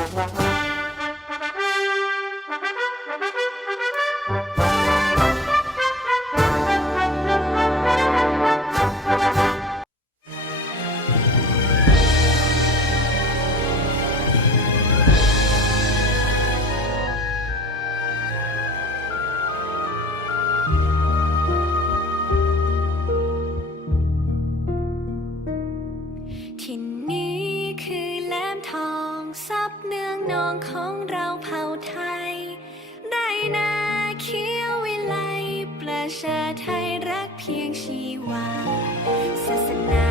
Mm-hmm. บเนืองนองของเราเผ่าไทย ได้นาเขียววิไลประชาไทยรักเพียงชีวาศาสนา